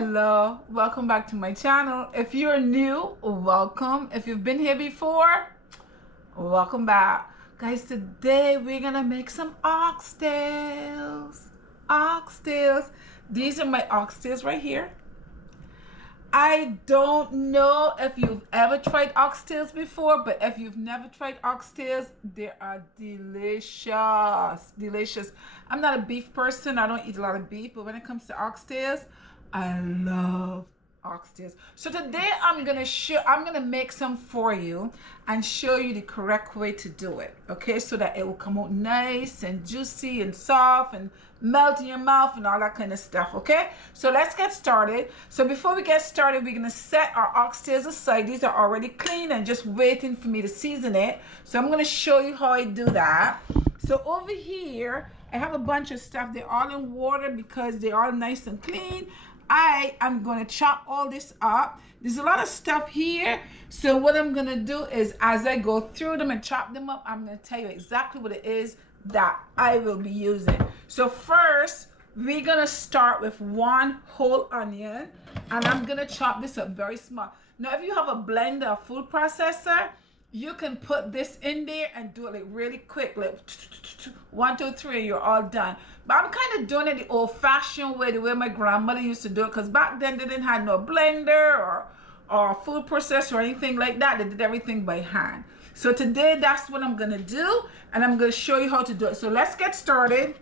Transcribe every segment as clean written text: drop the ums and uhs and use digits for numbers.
Hello, welcome back to my channel. If you're new, welcome. If you've been here before, welcome back. Guys, today we're gonna make some oxtails. Oxtails. These are my oxtails right here. I don't know if you've ever tried oxtails before, but if you've never tried oxtails, they are delicious. Delicious. I'm not a beef person. I don't eat a lot of beef, but when it comes to oxtails, I love oxtails. So today I'm gonna make some for you and show you the correct way to do it. Okay, so that it will come out nice and juicy and soft and melt in your mouth and all that kind of stuff. Okay, so let's get started. So before we get started, we're gonna set our oxtails aside. These are already clean and just waiting for me to season it. So I'm gonna show you how I do that. So over here I have a bunch of stuff. They're all in water because they're all nice and clean. I am going to chop all this up. There's a lot of stuff here. So what I'm going to do is as I go through them and chop them up, I'm going to tell you exactly what it is that I will be using. So first, we're going to start with one whole onion. And I'm going to chop this up very small. Now, if you have a blender or food processor, you can put this in there and do it like really quick, like 1, 2, 3, you're all done. But I'm kind of doing it the old-fashioned way, the way my grandmother used to do it, because back then they didn't have no blender or food processor or anything like that. They did everything by hand. So today that's what I'm gonna do, and I'm gonna show you how to do it. So let's get started.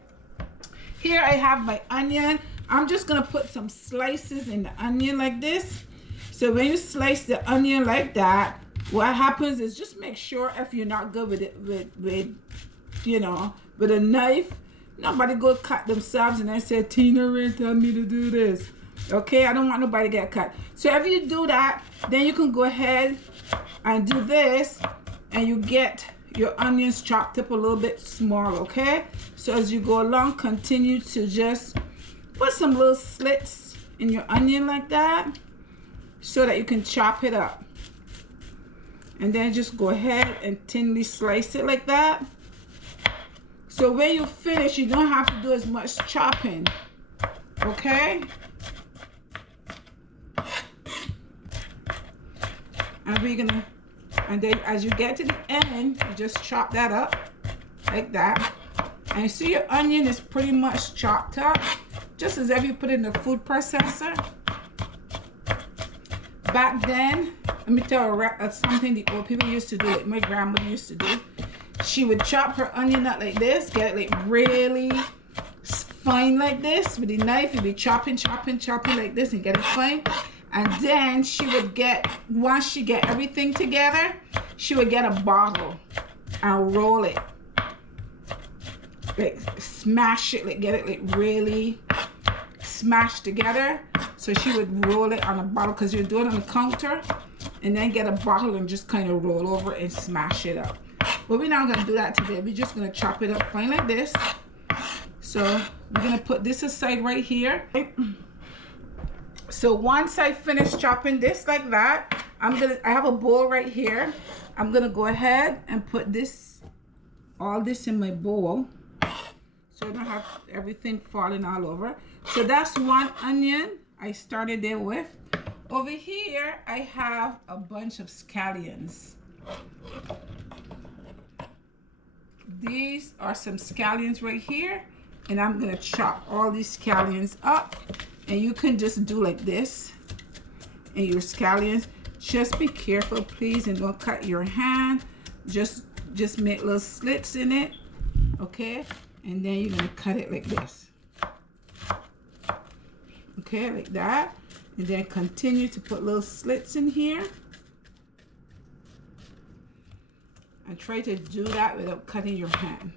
Here I have my onion. I'm just gonna put some slices in the onion like this. So when you slice the onion like that, what happens is just make sure if you're not good with it with a knife, nobody go cut themselves and then say, Tinaraine tell me to do this. Okay, I don't want nobody to get cut. So if you do that, then you can go ahead and do this and you get your onions chopped up a little bit small. Okay, so as you go along, continue to just put some little slits in your onion like that so that you can chop it up. And then just go ahead and thinly slice it like that. So when you finish, you don't have to do as much chopping. Okay? And then as you get to the end, you just chop that up like that. And you see your onion is pretty much chopped up, just as if you put it in the food processor. Back then, let me tell you something the old people used to do, like my grandmother used to do. She would chop her onion up like this, get it like really fine like this. With the knife, you'd be chopping like this and get it fine. And then she would get, once she get everything together, she would get a bottle and roll it. Like smash it, like get it like really smashed together. So she would roll it on a bottle, because you do it on the counter, and then get a bottle and just kind of roll over and smash it up. But we're not going to do that today. We're just going to chop it up fine like this. So we're going to put this aside right here. So once I finish chopping this like that, I have a bowl right here. I'm going to go ahead and put all this in my bowl, so I don't have everything falling all over. So that's one onion I started there with. Over here I have a bunch of scallions. These are some scallions right here, and I'm gonna chop all these scallions up. And you can just do like this and your scallions. Just be careful, please, and don't cut your hand. Just make little slits in it, okay? And then you're gonna cut it like this. Okay, like that. And then continue to put little slits in here. And try to do that without cutting your hand.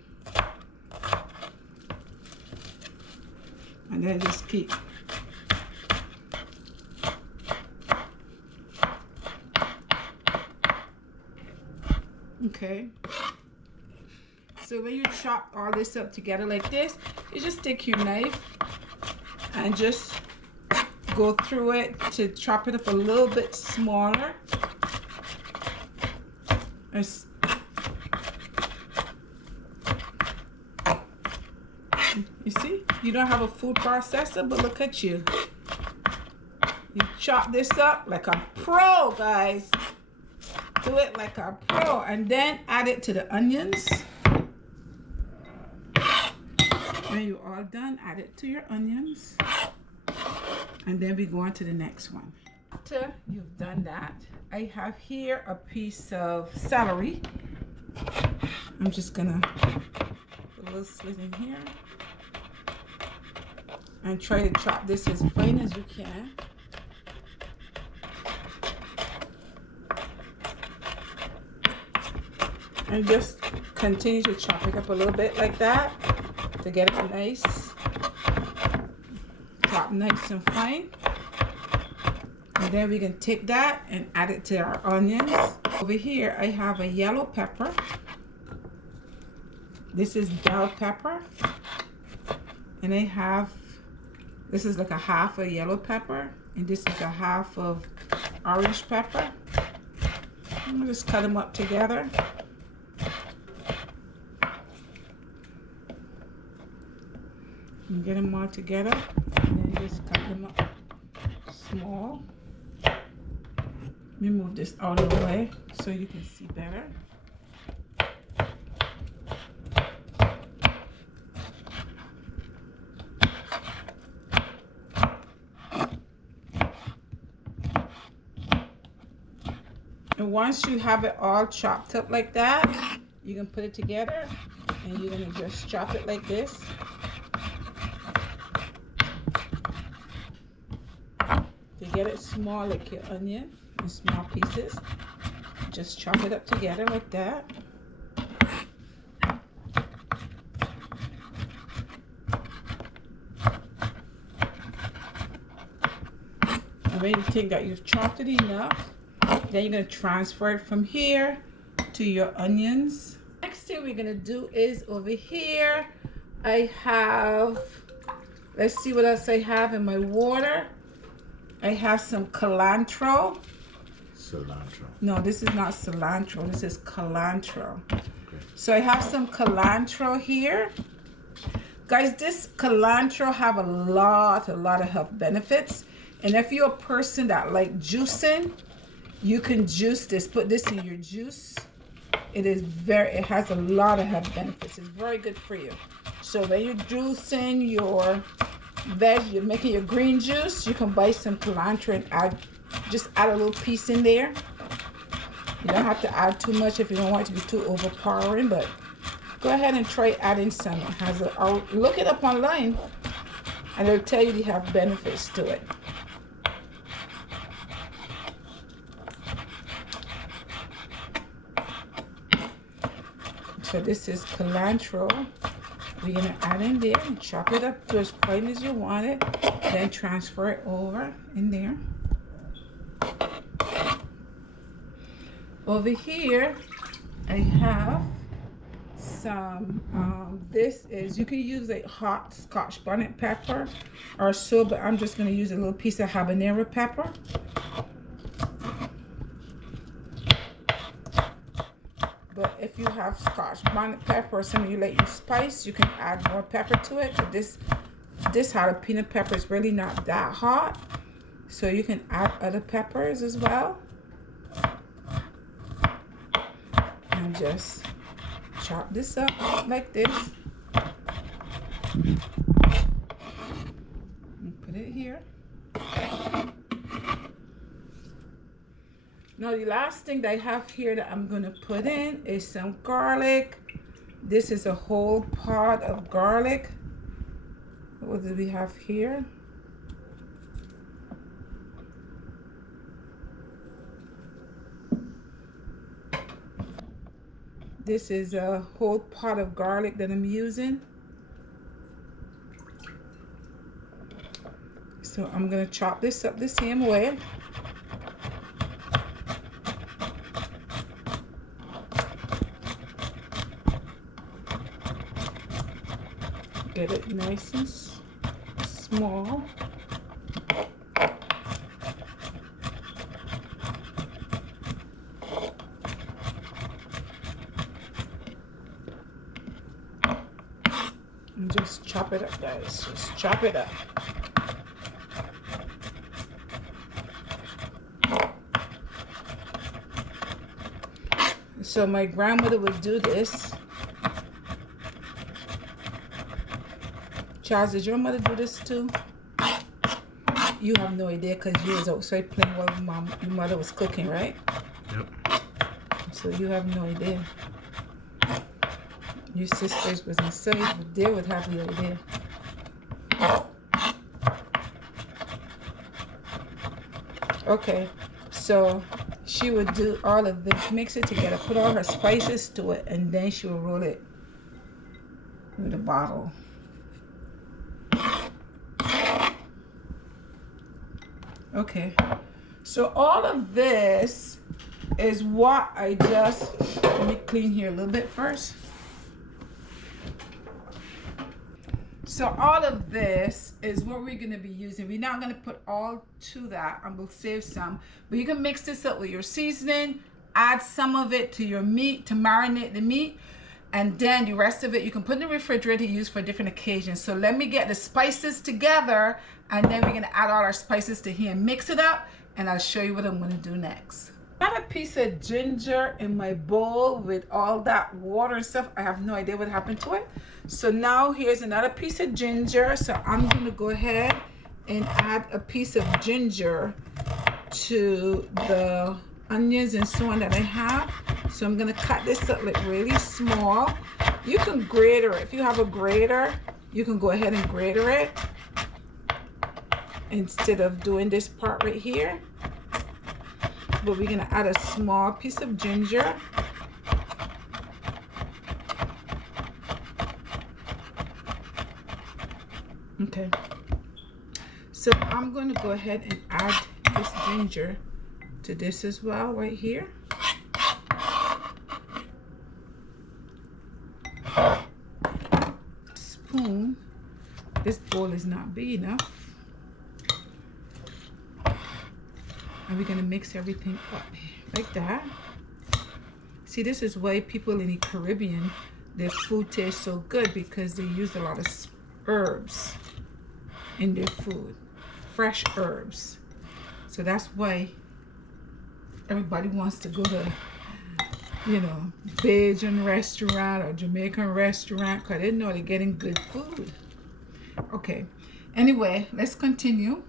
And then just keep. Okay. So when you chop all this up together like this, you just take your knife and just go through it to chop it up a little bit smaller. You see, you don't have a food processor, but look at you. You chop this up like a pro, guys. Do it like a pro, and then add it to the onions. When you're all done, add it to your onions, and then we go on to the next one. After you've done that, I have here a piece of celery. I'm just gonna put a little slit in here and try to chop this as fine as you can. And just continue to chop it up a little bit like that to get it nice, chop nice and fine. And then we can take that and add it to our onions. Over here, I have a yellow pepper. This is bell pepper. And I have, this is like a half a yellow pepper. And this is a half of orange pepper. I'm gonna just cut them up together. And get them all together, and then just cut them up small. Let me move this out of the way so you can see better. And once you have it all chopped up like that, you can put it together, and you're gonna just chop it like this. To get it small like your onion in small pieces, just chop it up together like that. And when you think that you've chopped it enough, then you're going to transfer it from here to your onions. Next thing we're going to do is over here, I have, let's see what else I have in my water. I have some cilantro. Cilantro. No, this is not cilantro. This is cilantro. Okay. So I have some cilantro here. Guys, this cilantro have a lot of health benefits. And if you're a person that like juicing, you can juice this. Put this in your juice. It has a lot of health benefits. It's very good for you. So when you're juicing your you're making your green juice, you can buy some cilantro and just add a little piece in there. You don't have to add too much if you don't want it to be too overpowering, but go ahead and try adding some. I'll look it up online and it'll tell you they have benefits to it. So this is cilantro. We're gonna add in there and chop it up to as fine as you want it. Then transfer it over in there. Over here, I have some, this is, you can use a hot Scotch bonnet pepper or so, but I'm just gonna use a little piece of habanero pepper. But if you have Scotch bonnet pepper or something you like you spice, you can add more pepper to it. But this jalapeno pepper is really not that hot, so you can add other peppers as well. And just chop this up like this. And put it here. Now the last thing that I have here that I'm going to put in is some garlic. This is a whole pot of garlic. What do we have here? This is a whole pot of garlic that I'm using. So I'm going to chop this up the same way. Get it nice and small. And just chop it up, guys. Just chop it up. So my grandmother would do this. Charles, did your mother do this too? You have no idea because you was outside playing while your mother was cooking, right? Yep. So you have no idea. Your sisters was inside, but they would have the idea. Okay, so she would do all of this, mix it together, put all her spices to it, and then she would roll it with a bottle. Okay, so all of this is what I just, let me clean here a little bit first. So all of this is what we're going to be using. We're not going to put all to that. I'm going to save some. But you can mix this up with your seasoning. Add some of it to your meat to marinate the meat. And then the rest of it you can put in the refrigerator to use for different occasions. So let me get the spices together. And then we're going to add all our spices to here and mix it up. And I'll show you what I'm going to do next. I got a piece of ginger in my bowl with all that water and stuff. I have no idea what happened to it. So now here's another piece of ginger. So I'm going to go ahead and add a piece of ginger to the onions and so on that I have. So I'm going to cut this up like really small. You can grater it. If you have a grater, you can go ahead and grater it instead of doing this part right here. But we're going to add a small piece of ginger. Okay. So I'm going to go ahead and add this ginger to this as well right here. Spoon. This bowl is not big enough. And we're going to mix everything up like that. See, this is why people in the Caribbean, their food tastes so good, because they use a lot of herbs in their food, fresh herbs. So that's why everybody wants to go to, you know, Bajan restaurant or Jamaican restaurant, because they know they're getting good food. Okay, anyway, let's continue.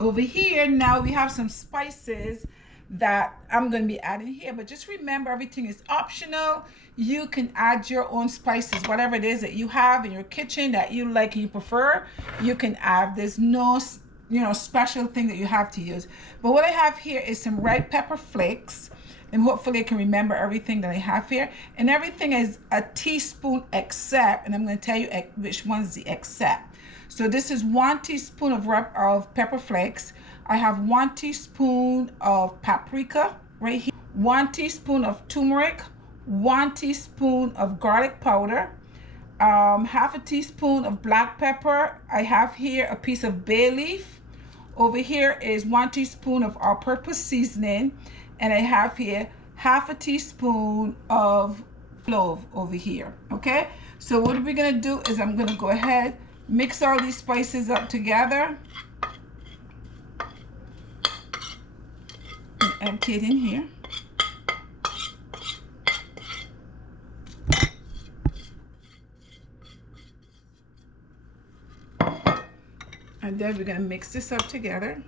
Over here now we have some spices that I'm going to be adding here, but just remember everything is optional. You can add your own spices, whatever it is that you have in your kitchen that you like and you prefer, you can add. There's no, you know, special thing that you have to use. But what I have here is some red pepper flakes, and hopefully I can remember everything that I have here. And everything is a teaspoon except, and I'm going to tell you which one's the except. So this is 1 teaspoon of pepper flakes. I have 1 teaspoon of paprika right here, 1 teaspoon of turmeric, 1 teaspoon of garlic powder, half a teaspoon of black pepper. I have here a piece of bay leaf. Over here is 1 teaspoon of all-purpose seasoning, and I have here half a teaspoon of clove over here. Okay, so what we're gonna do is I'm gonna go ahead, mix all these spices up together and empty it in here. And then we're going to mix this up together.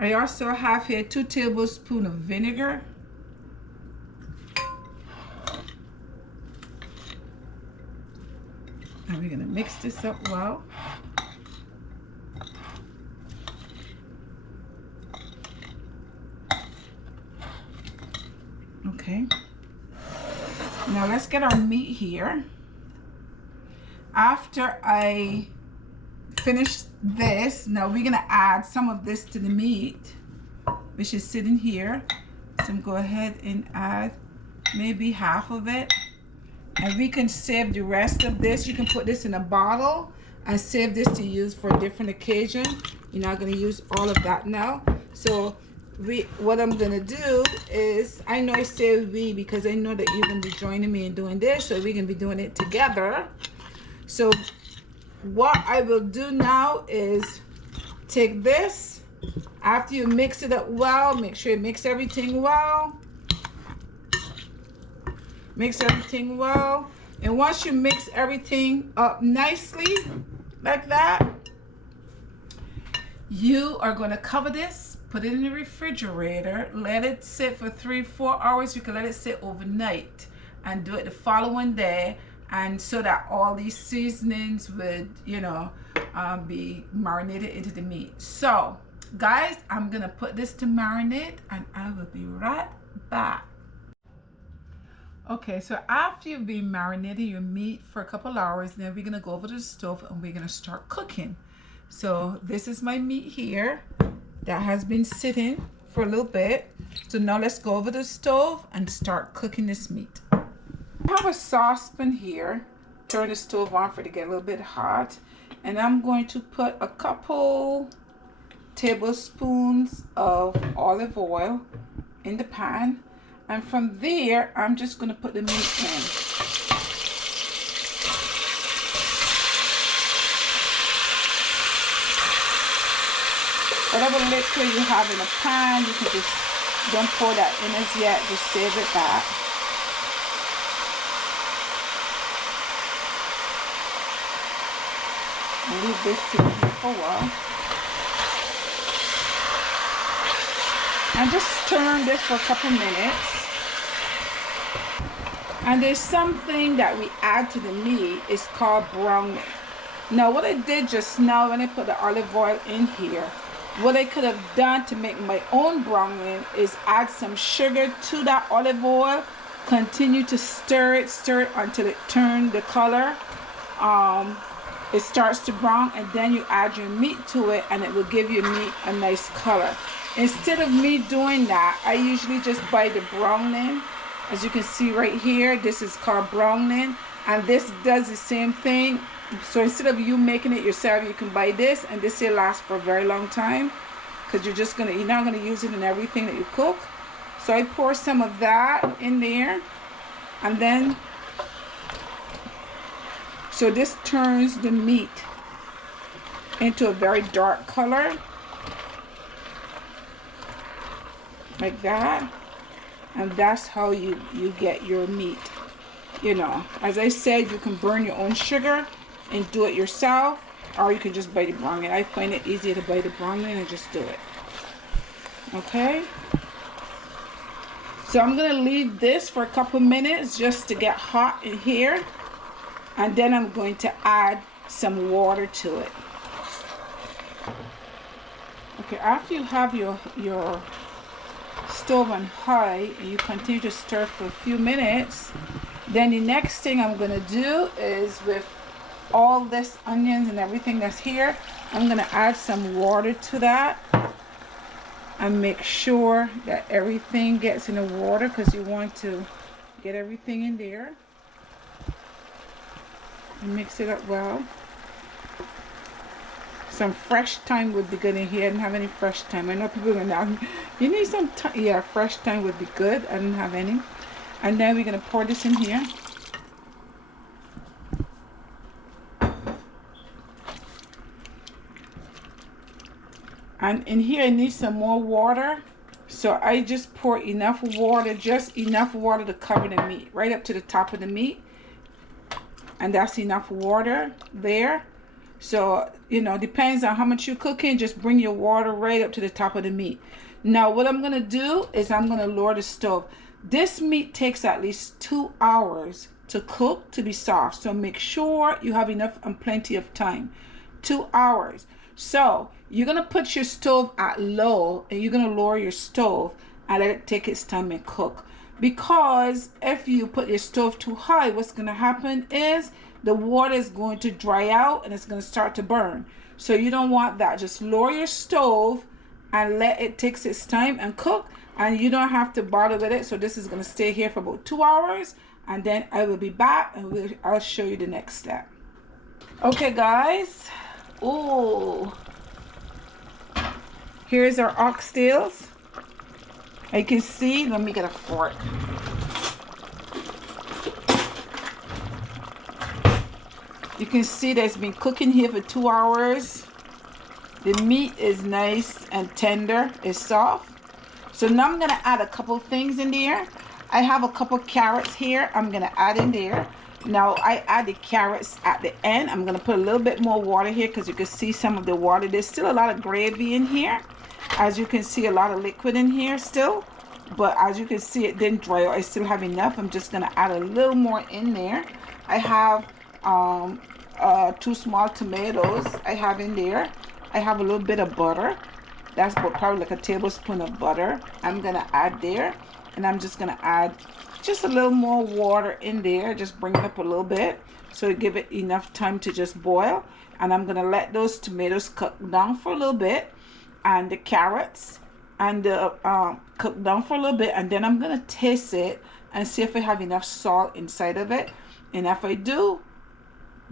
I also have here 2 tablespoons of vinegar. And we're going to mix this up well. Okay. Now let's get our meat here. After I finish this, now we're gonna add some of this to the meat, which is sitting here. So I'm go ahead and add maybe half of it, and we can save the rest of this. You can put this in a bottle and save this to use for a different occasion. You're not gonna use all of that now. So what I'm gonna do is, I know I say we because I know that you're gonna be joining me in doing this, so we're gonna be doing it together. So what I will do now is take this, after you mix it up well, make sure you mix everything well. Mix everything well. And once you mix everything up nicely, like that, you are going to cover this, put it in the refrigerator, let it sit for 3-4 hours. You can let it sit overnight and do it the following day, and so that all these seasonings would, you know, be marinated into the meat. So guys, I'm gonna put this to marinate and I will be right back. Okay, so after you've been marinating your meat for a couple hours, then we're gonna go over to the stove and we're gonna start cooking. So this is my meat here that has been sitting for a little bit. So now let's go over to the stove and start cooking this meat. I have a saucepan here. Turn the stove on for it to get a little bit hot. And I'm going to put a couple tablespoons of olive oil in the pan. And from there, I'm just going to put the meat in. Whatever liquid you have in a pan, you can just, don't pour that in as yet, just save it back. And leave this sitting here for a while. And just turn this for a couple minutes. And there's something that we add to the meat. It's called browning. Now what I did just now when I put the olive oil in here, what I could have done to make my own browning is add some sugar to that olive oil, continue to stir it until it turns the color. It starts to brown, and then you add your meat to it and it will give your meat a nice color. Instead of me doing that, I usually just buy the browning. As you can see right here, this is called browning, and this does the same thing. So instead of you making it yourself, you can buy this, and this will last for a very long time because you're not gonna use it in everything that you cook. So I pour some of that in there, and then so this turns the meat into a very dark color, like that. And that's how you get your meat. You know, as I said, you can burn your own sugar and do it yourself, or you can just buy the browning. I find it easier to buy the browning and just do it. Okay, so I'm gonna leave this for a couple minutes just to get hot in here, and then I'm going to add some water to it. Okay, after you have your stove on high and you continue to stir for a few minutes, then the next thing I'm gonna do is, with all this onions and everything that's here, I'm gonna add some water to that and make sure that everything gets in the water, because you want to get everything in there and mix it up well. Some fresh thyme would be good in here. I didn't have any fresh thyme. I know people are gonna, you need some thyme. Yeah, fresh thyme would be good. I didn't have any. And then we're gonna pour this in here. And in here I need some more water. So I just pour enough water, just enough water to cover the meat, right up to the top of the meat. And that's enough water there. So, you know, depends on how much you're cooking. Just bring your water right up to the top of the meat. Now, what I'm going to do is I'm going to lower the stove. This meat takes at least 2 hours to cook, to be soft. So make sure you have enough and plenty of time. 2 hours. So you're going to put your stove at low, and you're going to lower your stove and let it take its time and cook. Because if you put your stove too high, what's going to happen is the water is going to dry out and it's going to start to burn. So you don't want that. Just lower your stove and let it take its time and cook, and you don't have to bother with it. So this is going to stay here for about 2 hours, and then I will be back and I'll show you the next step. Okay guys, oh, here's our oxtails. You can see, let me get a fork. You can see that it's been cooking here for 2 hours. The meat is nice and tender, it's soft. So now I'm gonna add a couple things in there. I have a couple carrots here I'm gonna add in there. Now I add the carrots at the end. I'm gonna put a little bit more water here because you can see some of the water. There's still a lot of gravy in here. As you can see, a lot of liquid in here still. But as you can see, it didn't dry out. I still have enough. I'm just gonna add a little more in there. I have 2 small tomatoes I have in there. I have a little bit of butter. That's probably like a tablespoon of butter I'm gonna add there. And I'm just gonna add just a little more water in there. Just bring it up a little bit so to give it enough time to just boil. And I'm gonna let those tomatoes cook down for a little bit, and the carrots and the cook down for a little bit. And then I'm gonna taste it and see if I have enough salt inside of it. And if I do,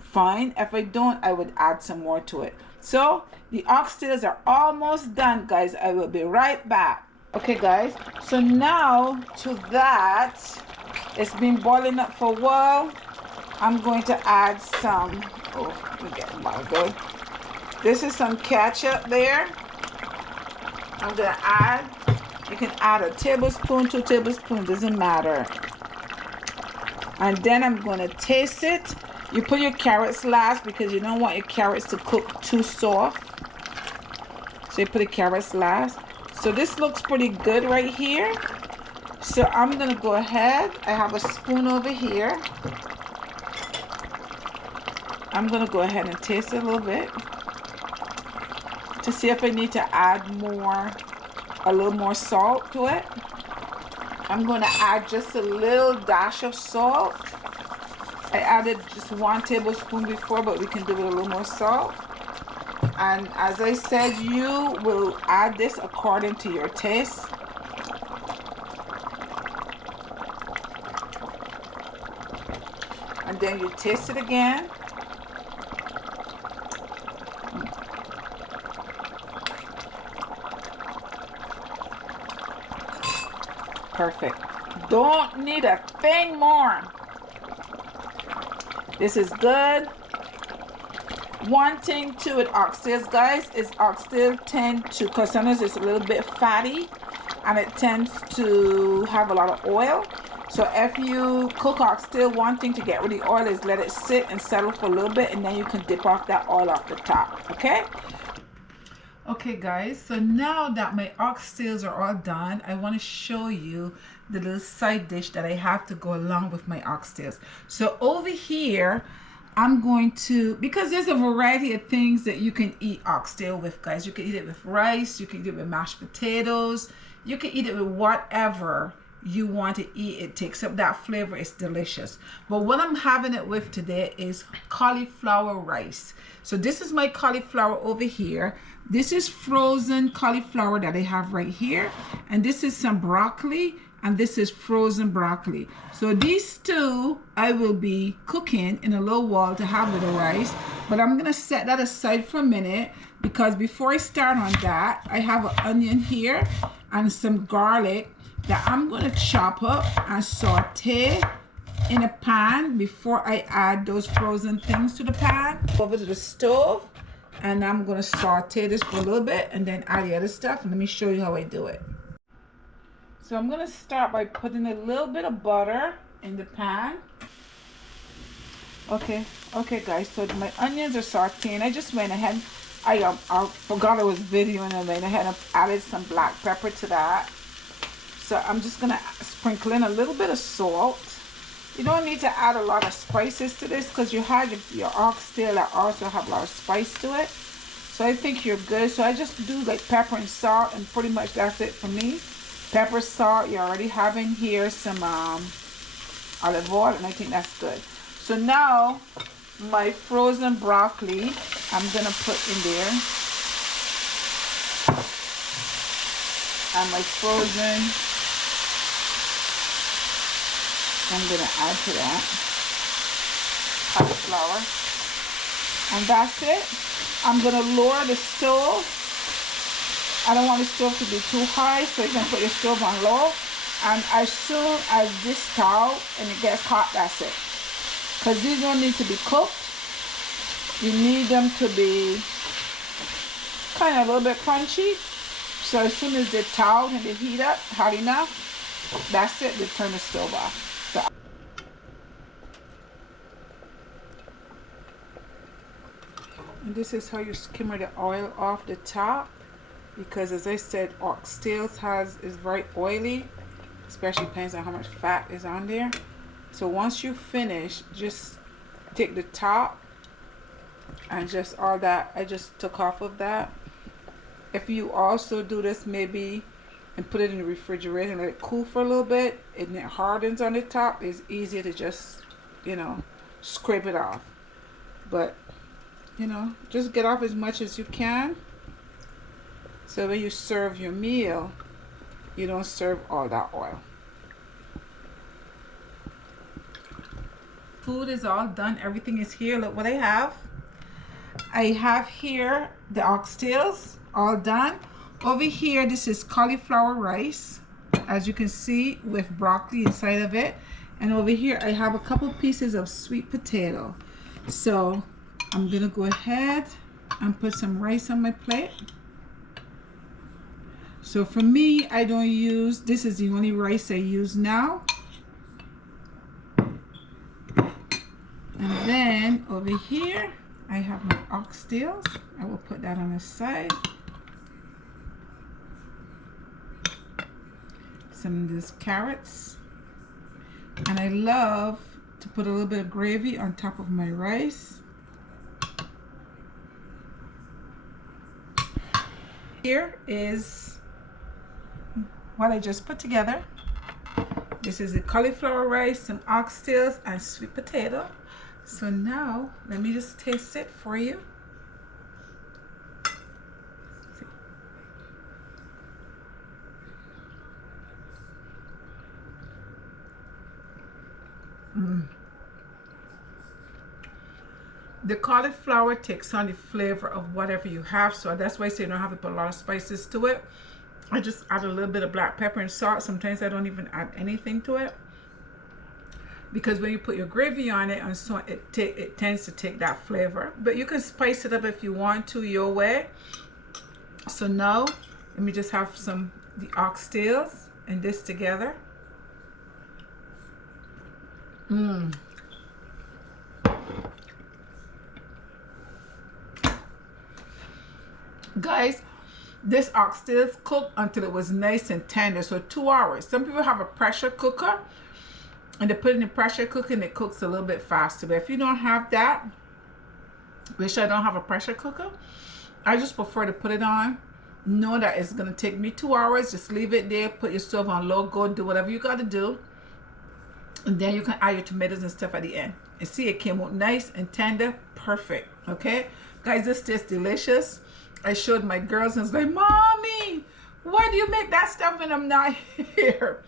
fine. If I don't, I would add some more to it. So the oxtails are almost done, guys. I will be right back. Okay, guys, so now to that, it's been boiling up for a while. I'm going to add some, let me get my good. This is some ketchup there. I'm gonna add, you can add a tablespoon, 2 tablespoons, doesn't matter. And then I'm gonna taste it. You put your carrots last because you don't want your carrots to cook too soft. So you put the carrots last. So this looks pretty good right here. So I'm gonna go ahead. I have a spoon over here. I'm gonna go ahead and taste it a little bit to see if I need to add a little more salt to it. I'm gonna add just a little dash of salt. I added just 1 tablespoon before, but we can do it a little more salt. And as I said, you will add this according to your taste. And then you taste it again. Perfect. Don't need a thing more. This is good. One thing too with oxtails, guys, is oxtail tend to, because sometimes it's a little bit fatty and it tends to have a lot of oil. So if you cook oxtail, one thing to get rid of the oil is let it sit and settle for a little bit, and then you can dip off that oil off the top, okay? Okay, guys, so now that my oxtails are all done, I want to show you the little side dish that I have to go along with my oxtails. So over here, I'm going to, because there's a variety of things that you can eat oxtail with, guys. You can eat it with rice, you can eat it with mashed potatoes, you can eat it with whatever you want to eat. It takes up that flavor. It's delicious. But what I'm having it with today is cauliflower rice. So this is my cauliflower over here. This is frozen cauliflower that I have right here, and this is some broccoli, and this is frozen broccoli. So these two I will be cooking in a little while to have with the rice, but I'm gonna set that aside for a minute because before I start on that, I have an onion here and some garlic that I'm gonna chop up and saute in a pan before I add those frozen things to the pan. Over to the stove, and I'm gonna saute this for a little bit and then add the other stuff, and let me show you how I do it. So I'm gonna start by putting a little bit of butter in the pan. Okay guys, so my onions are sauteing. I just went ahead, I forgot I was videoing, and went ahead and added some black pepper to that. So I'm just gonna sprinkle in a little bit of salt. You don't need to add a lot of spices to this because you have your oxtail that also have a lot of spice to it. So I think you're good. So I just do like pepper and salt, and pretty much that's it for me. Pepper, salt, you already have in here some olive oil, and I think that's good. So now my frozen broccoli I'm gonna put in there, and my frozen I'm gonna add to that cauliflower, and that's it. I'm gonna lower the stove I don't want the stove to be too high, so you can put your stove on low. And as soon as this towel and it gets hot, that's it. Because these don't need to be cooked. You need them to be kind of a little bit crunchy. So as soon as they're toweled and they heat up hot enough, that's it. We turn the stove off. So, and this is how you skimmer the oil off the top, because as I said, oxtails is very oily, especially depends on how much fat is on there. So once you finish, just take the top and just all that I just took off of that. If you also do this maybe and put it in the refrigerator and let it cool for a little bit and it hardens on the top, it's easier to just, you know, scrape it off. But, you know, just get off as much as you can, so when you serve your meal, you don't serve all that oil. Food is all done. Everything is here. Look what I have. I have here the oxtails all done. Over here, this is cauliflower rice, as you can see, with broccoli inside of it. And over here, I have a couple pieces of sweet potato. So I'm gonna go ahead and put some rice on my plate. So for me, I don't use, this is the only rice I use now. And then over here, I have my oxtails. I will put that on the side. Some of these carrots. And I love to put a little bit of gravy on top of my rice. Here is what I just put together. This is the cauliflower rice, some oxtails, and sweet potato. So now, let me just taste it for you. The cauliflower takes on the flavor of whatever you have, so that's why I say you don't have to put a lot of spices to it. I just add a little bit of black pepper and salt. Sometimes I don't even add anything to it, because when you put your gravy on it and so it tends to take that flavor. But you can spice it up if you want to your way. So now let me just have the oxtails and this together. Guys, this oxtails cooked until it was nice and tender, so 2 hours. Some people have a pressure cooker and they put it in the pressure cooker and it cooks a little bit faster. But if you don't have that, which I don't have a pressure cooker, I just prefer to put it on. Know that it's gonna take me 2 hours. Just leave it there, put your stove on low, go do whatever you gotta do, and then you can add your tomatoes and stuff at the end. And see, it came out nice and tender, perfect. Okay, guys, this tastes delicious. I showed my girls and I was like, Mommy, why do you make that stuff when I'm not here?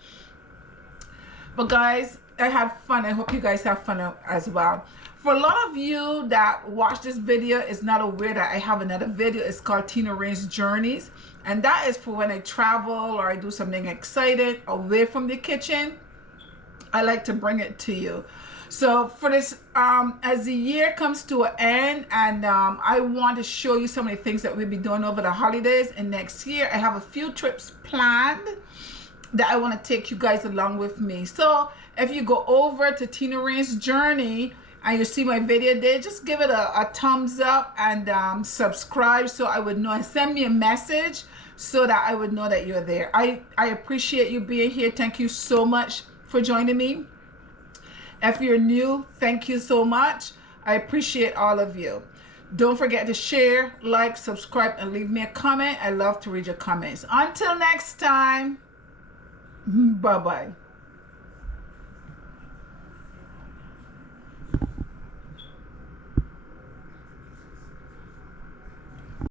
But guys, I had fun. I hope you guys have fun as well. For a lot of you that watch this video is not aware that I have another video. It's called Tinaraine's Journeys, and that is for when I travel or I do something exciting away from the kitchen. I like to bring it to you. So for this, as the year comes to an end, and I want to show you some of the things that we'll be doing over the holidays and next year. I have a few trips planned that I want to take you guys along with me. So if you go over to Tinaraine's Journey and you see my video there, just give it a thumbs up and subscribe, so I would know, and send me a message so that I would know that you're there. I appreciate you being here. Thank you so much for joining me. If you're new, thank you so much. I appreciate all of you. Don't forget to share, like, subscribe, and leave me a comment. I love to read your comments. Until next time, bye-bye.